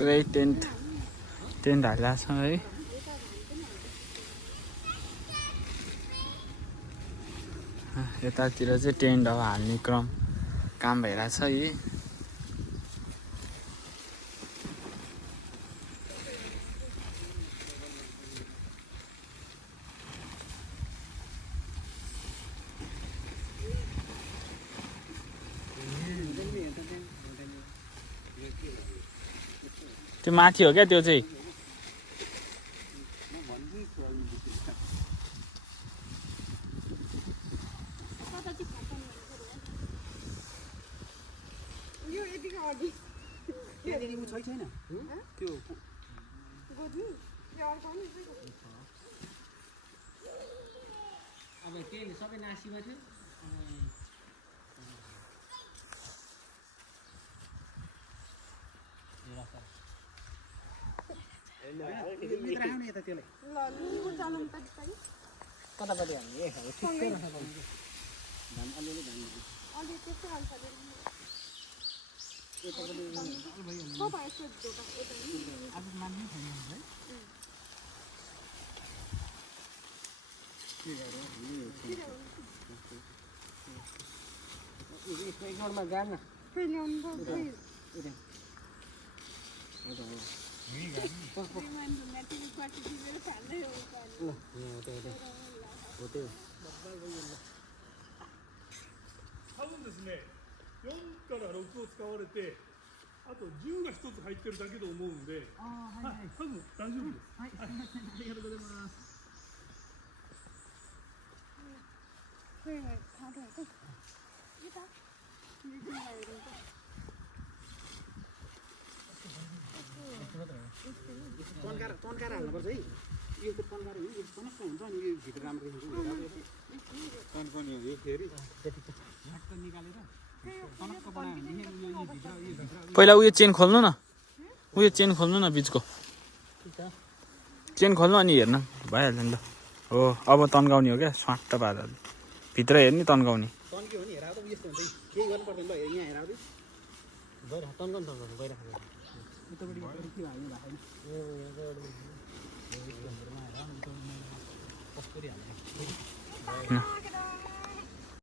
पुरै टेन्ट हालेको छ है। यतातिर चाहिँ टेन्ट अब हाल्ने काम भइरहेछ है। त्यो माथि हो क्या त्यो चाहिँ। अब त्यही सबै नासीमा थियो। कतापट्टि हाल्ने ठिकै रहेछ धान अलिअलि धान अलि त्यस्तो हाल्छ अब मान्नै छैन है। एक जोडमा गाड्न多分ですね、4から6を使われて、あと10が1つ入ってるだけと思うんで、多分大丈夫です。はい、すみません、ありがとうございます。तन्काएर हाल्नुपर्छ है। यो त तन्काएर हो, यो कनक्क हुन्छ अनि यो भित्र राम्रो हुन्छ। तन्काउने हो यो फेरि झट्ट निकालेर कनक्क बनायो भने यो भित्र पहिला उयो चेन खोल्नु न, उयो चेन खोल्नु न बिचको चेन खोल्नु अनि हेर्न भइहाल्छ नि त। हो अब तन्काउने हो क्या स्वाट्ट पारेर भित्र हेर्ने तन्काउने। तन्क्यो भने हेराउ त यस्तो हुन्छ केही गर्नु पर्दैन ल। यहाँ हेराउ त गइरहेको तन्काउनु तन्काउनु गइरहेको उतापट्टि के हाल्नु भएको छैन।